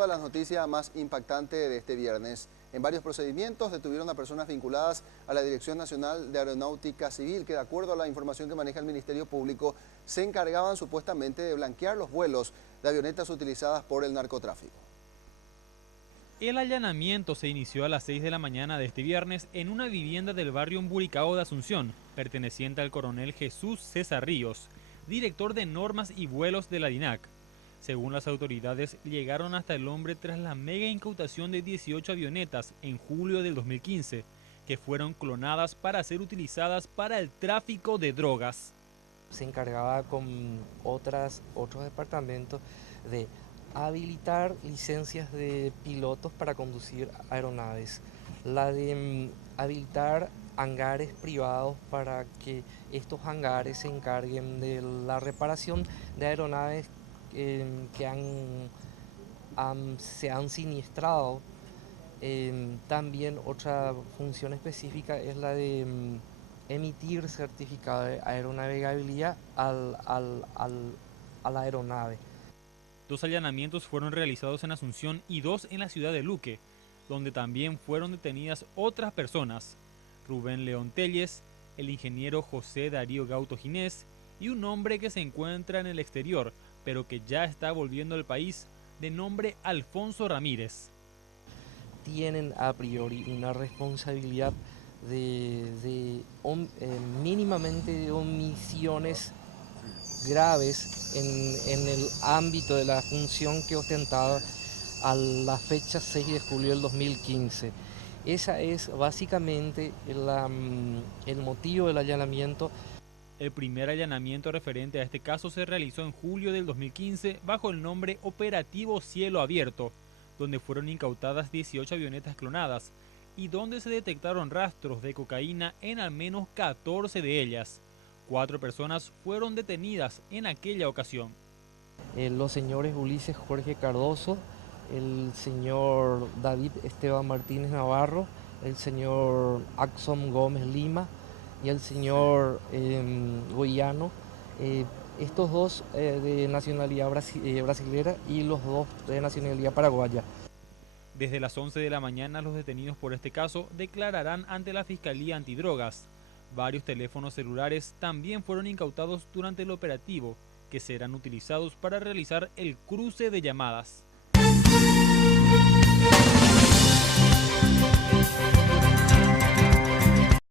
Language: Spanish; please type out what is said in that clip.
duda la noticia más impactante de este viernes. En varios procedimientos detuvieron a personas vinculadas a la Dirección Nacional de Aeronáutica Civil, que de acuerdo a la información que maneja el Ministerio Público, se encargaban supuestamente de blanquear los vuelos de avionetas utilizadas por el narcotráfico. El allanamiento se inició a las 6 de la mañana de este viernes en una vivienda del barrio Umburicao de Asunción, perteneciente al coronel Jesús César Ríos, director de normas y vuelos de la DINAC. Según las autoridades, llegaron hasta el hombre tras la mega incautación de 18 avionetas en julio del 2015, que fueron clonadas para ser utilizadas para el tráfico de drogas. Se encargaba con otros departamentos de habilitar licencias de pilotos para conducir aeronaves, la de habilitar hangares privados para que estos hangares se encarguen de la reparación de aeronaves que se han siniestrado. También otra función específica es la de emitir certificado de aeronavegabilidad a la aeronave. 2 allanamientos fueron realizados en Asunción y 2 en la ciudad de Luque, donde también fueron detenidas otras personas: Rubén León Telles, el ingeniero José Darío Gauto Ginés y un hombre que se encuentra en el exterior, pero que ya está volviendo al país, de nombre Alfonso Ramírez. Tienen a priori una responsabilidad mínimamente de omisiones graves en el ámbito de la función que ostentaba a la fecha 6 de julio del 2015. Esa es básicamente el motivo del allanamiento. El primer allanamiento referente a este caso se realizó en julio del 2015 bajo el nombre Operativo Cielo Abierto, donde fueron incautadas 18 avionetas clonadas y donde se detectaron rastros de cocaína en al menos 14 de ellas. 4 personas fueron detenidas en aquella ocasión. Los señores Ulises Jorge Cardoso, el señor David Esteban Martínez Navarro, el señor Axon Gómez Lima y el señor Goyano, estos dos de nacionalidad brasilera y los dos de nacionalidad paraguaya. Desde las 11 de la mañana los detenidos por este caso declararán ante la Fiscalía Antidrogas. Varios teléfonos celulares también fueron incautados durante el operativo, que serán utilizados para realizar el cruce de llamadas.